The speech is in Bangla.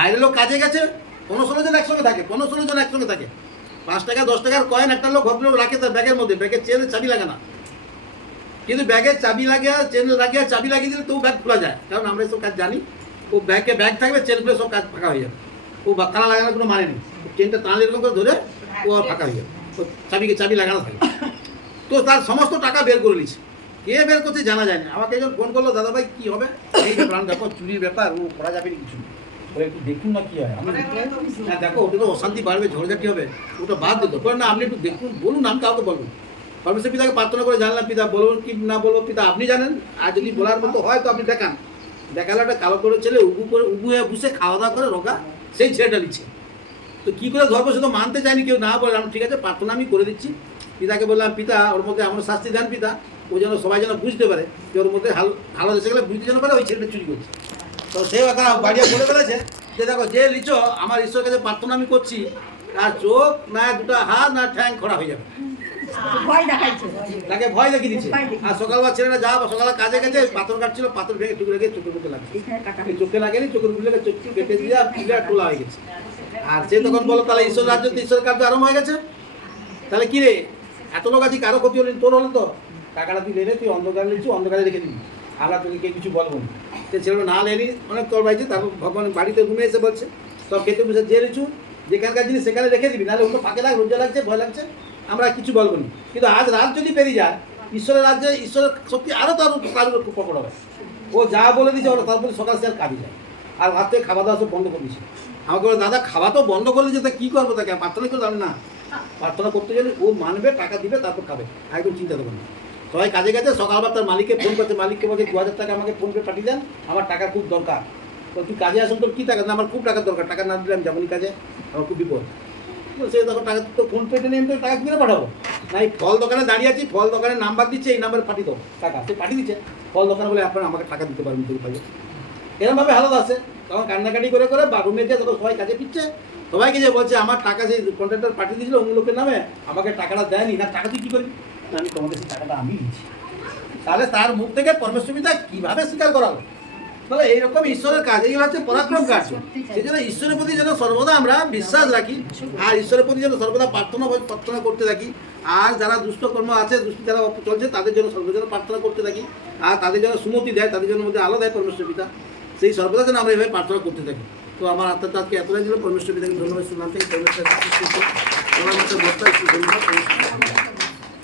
বাইরের লোক কাজে গেছে, 15-16 জন একসঙ্গে থাকে, 15-16 জন একসঙ্গে থাকে। 5 টাকা 10 টাকার কয়েন একটা লোক ভদ্রলোক রাখে তার ব্যাগের মধ্যে, ব্যাগের চেনের চাবি লাগে না। কিন্তু ব্যাগের চাবি লাগিয়ে চেন লাগিয়ে চাবি লাগিয়ে দিলে তো ব্যাগ খোলা যায়, কারণ আমরা এসব কাজ জানি। ও ব্যাগ থাকবে, চেন খুলে সব কাজ ফাঁকা হয়ে যাবে। ও তালা লাগানোর কোনো মানে নেই, চেনটা টানলে এরকম করে ধরে ও আর ফাঁকা হয়ে যাবে, ও চাবি লাগানো থাকে। তো তার সমস্ত টাকা বের করে নিচ্ছে, কে বের করছে জানা যায় না। আমাকে একজন ফোন করলো, দাদা ভাই কী হবে? এই ব্যাপার চুরির ব্যাপার, ও করা যাবে না কিছু, ওরা একটু দেখুন না কী হয়। আমি হ্যাঁ দেখো, ওটা তো অশান্তি বাড়বে, ঝড়ঝাটি হবে, ওটা বাদ দিত না। আপনি একটু দেখুন, বলুন, আমি কাউকে বলবো। পরমেশ্বর পিতাকে প্রার্থনা করে জানলাম, পিতা বলবো কি না বলবো পিতা আপনি জানেন, আর যদি বলার মতো হয় তো আপনি দেখান। দেখালো একটা কালো করে ছেলে উবু হয়ে বসে খাওয়া দাওয়া করে রোগা, সেই ছেলেটা নিচ্ছে। তো কী করে ধর্ম সে তো মানতে চায়নি, কেউ না বললাম ঠিক আছে প্রার্থনা আমি করে দিচ্ছি। পিতাকে বললাম, পিতা ওর মধ্যে এমন শাস্তি দেন পিতা, ও যেন সবাই যেন বুঝতে পারে যে ওর মধ্যে ভালো দেশে গেলে বুঝতে যেন পারে ওই ছেলেটা চুরি করছে। তো সেও একটা বাড়িয়ে বলে ফেলেছে যে দেখো যে লিচো আমার ঈশ্বরের কাছে প্রার্থনা আমি করছি, আর চোখ না দুটো হাত না ঠ্যাং খোড়া হয়ে যাবে, তাকে ভয় দেখিয়ে দিচ্ছে। আর সকালবেলা ছেলেরা যা সকালে কাজে গেছে, পাথর কাটছিল, পাথর ভেঙে টুকরে গিয়ে চোখের মধ্যে লাগছে, চোখে লাগেনি, চোখের মুখে চোখ কেটে দিয়ে ফুলে টোলা হয়ে গেছে। আর সে তখন বলো তাহলে ঈশ্বর রাজ্য ঈশ্বরের কার্য আরম্ভ হয়ে গেছে, তাহলে কি রে এত লোক আছি কারো ক্ষতি হলে তোর হলো তো, টাকাটা তুই লেনে তুই অন্ধকারে নিচ্ছি, অন্ধকারে রেখে দিবি, আমরা তোকে কে কিছু বলবো না। সে ছেলেটা না লেনি অনেক তোর বাইছে, তারপর ভগবান বাড়িতে রুমে এসে বলছে সব খেতে বসে যে লিচু যেখানকার জিনিস সেখানে রেখে দিবি, নাহলে অন্য ফাঁকে লাগ, লজ্জা লাগছে, ভয় লাগছে, আমরা কিছু বলবো না। কিন্তু আজ রাত যদি পেরিয়ে যায়, ঈশ্বরের রাজ্যে ঈশ্বরের শক্তি আরও তার কাজের উপর প্রকট হবে। ও যা বলে দিয়েছে ওরা তারপরে সকাল সে আর কাজে যায়, আর রাত থেকে খাওয়া দাওয়া সব বন্ধ করে দিয়েছে। আমাকে বলে দাদা খাওয়া তো বন্ধ করে দিয়েছে, তা কী করবো তাকে, প্রার্থনা করে জানি না, প্রার্থনা করতে গেলে ও মানবে, টাকা দিবে, তারপর খাবে, একদম চিন্তা করবেন না। সবাই কাজে গেছে, সকালবার তার মালিককে ফোন করছে, মালিককে বলছে 2000 টাকা আমাকে ফোন পে পাঠিয়ে দেন, আমার টাকা খুব দরকার। তো তুই কাজে আসুন, তোর কী টাকা? না আমার খুব টাকার দরকার, টাকা না দিলে আমি যাবনি কাজে, আমার খুব বিপদ। সে তখন টাকা তো ফোন পেতে নিয়ে আমি তো টাকা কিনে পাঠাবো না, এই ফল দোকানে দাঁড়িয়ে আছি, ফল দোকানের নাম্বার দিচ্ছে, এই নাম্বারে পাঠিয়ে দেবো টাকা, সে পাঠিয়ে দিচ্ছে। ফল দোকানে বলে আপনারা আমাকে টাকা দিতে পারবেন তুমি পাইবে, এরকমভাবে হালত আছে। তখন কান্নাকাটি করে বা রুমে যায়, তখন সবাই কাজে পিচ্ছে, সবাইকে যে বলছে আমার টাকা সেই কন্ট্রাক্টর পাঠিয়ে দিয়েছিল অন্য লোকের নামে, আমাকে টাকাটা দেয়নি, না টাকা তুই কী করবি? আমি তোমাদের সেই টাকাটা আমি দিচ্ছি। তাহলে তার মুখ থেকে পরমেশ্বর পিতা কীভাবে স্বীকার করা হবে? তাহলে এইরকম ঈশ্বরের কাজ, এইগুলো হচ্ছে পরাক্রম কার্য। সেই জন্য ঈশ্বরের প্রতি যেন সর্বদা আমরা বিশ্বাস রাখি, আর ঈশ্বরের প্রতি যেন সর্বদা প্রার্থনা করতে থাকি। আর যারা দুষ্ট কর্ম আছে, দুষ্ট যারা চলছে, তাদের জন্য সর্বদা প্রার্থনা করতে থাকি, আর তাদের জন্য সুমতি দেয়, তাদের জন্য মধ্যে আলো দেয় পরমেশ্বর পিতা, সেই সর্বদা যেন আমরা এইভাবে প্রার্থনা করতে থাকি। তো আমার আত্মাটা আজকে এতটাই ছিল, পরমেশ্বর পিতাকে ধন্যবাদ, নাম থেকে পরমেশ্বর ধন্যবাদ।